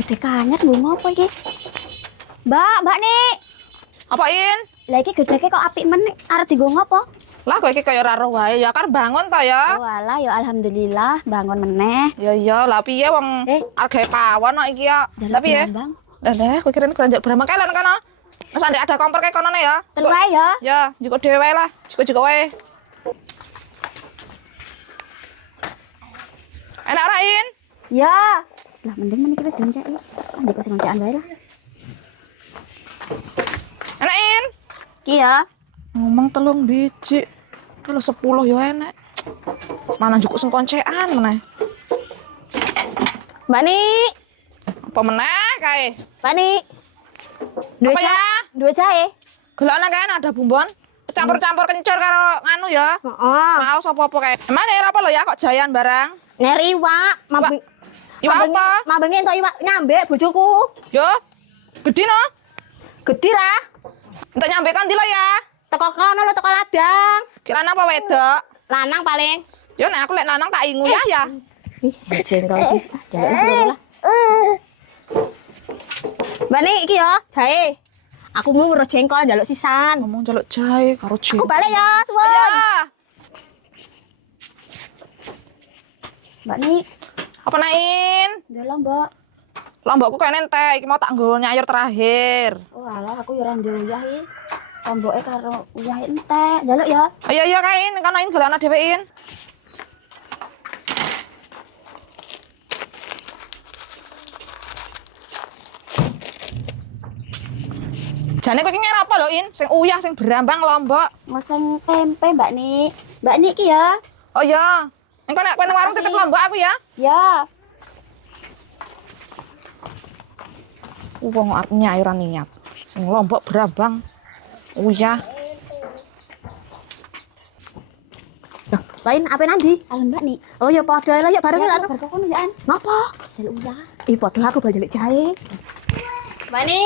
Gede kanyet nggo ngopo iki? Mbak nih. Apain? Lah iki gedeke kok apik men arep dienggo ngopo? Lah kowe iki kaya ora roh wae ya kan bangun ta ya. Walah ya alhamdulillah bangun meneh. Ya iya, lah piye wong argae pawon kok iki ya. Tapi ya. Lah kowe kira kowe njaluk brambang kalen kono. Wes andek ada kompor kae kono ya. Terus wae ya. Ya, jiko dhewe lah. Jiko wae. Enak rain? Ya. Lah mending men iki wis dienceki. Anjek kok sing oncekan wae lah. Enakin? Iki ya. Ngomong 3 biji. Kalau 10 ya enak. Mana cukup sing koncekan meneh. Mbak Ni. Apa meneh kae? Mbak Ni. Duwe Apa ya? Duwe jahe. Gelokna kan ada bumbon. Campur-campur kencur karo nganu ya. Heeh. Mau apa-apa kae. Emang ya apa lo ya kok jayan barang? Neri iwak. Iwak apa? Mabengi entuk iwak nyambe bojoku. Yo. Gede no? Gede lah. Entuk nyambe kan lo ya. Teko kono lho teko ladang. Kira apa wedok? Lanang paling. Yo nek aku lek lanang tak ingu ya. Ih, jengkol iki. Jaluk lah. Mbak Ni iki ya, jahe. Aku mau weruh jengkol njaluk sisan. Ngomong jaluk jahe karo jengkol. Aku balik ya, suwun. Ya. Mbak Ni, Apa nain? ndelok, Mbak. Lombokku kayak nentek, iki mau tak nggo nyayur terakhir. Oh, alah aku ya ora nduyah iki. Tomboke karo uyah entek. Njaluk ya. Ayo iya kain, kan nain gelana dhewein. Jane kowe iki ngira apa lho, In? Sing uyah, sing berambang lombok. Ngoseng tempe, Mbak Ni. Mbak Ni iki ya. Oh iya. Engko nek kowe nang warung titip lombok aku ya. Ya. Wong arep nyayur niat. Sing lombok berambang. Uyah. Loh, lain apa nanti? Halo Mbak Ni. Oh ya padha lah ya bareng lah. Bareng kono ya An. Ngapa? Jaluk uyah. Ih padha aku bal jaluk jahe. Mbak Ni.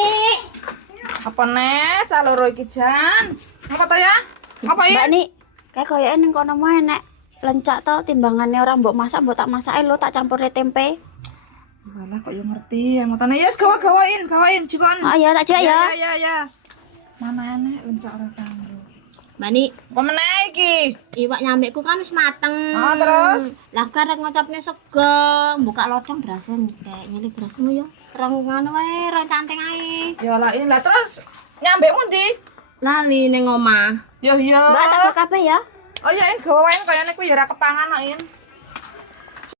Apa nek caloro iki jan? Apa to ya? Apa ya? Mbak Ni, kayak koyoke ning kono mah enek lencak to timbangane ora mbok masak mbok tak masake lho tak campurne tempe. Walah kok yo ngerti, angotane ya wis gawain jikon. Oh iya tak jek ya. Ya. Mana enek lencak ora kanggo. Mbak Ni, Apa meneh iki? iwak nyambekku kan wis mateng. Ah, terus? Lah karek ngocapne sego, buka lodong berasa kayak nyilih berasmu yo. Rong ngono wae, rong canteng ae. Ya lah ini lah terus nyambekmu ndi? Lali ning omah. Yo yo. Mbak tak kabeh ya. Oh iya, gawain kayane kuwi ya ora kepangan kok, In.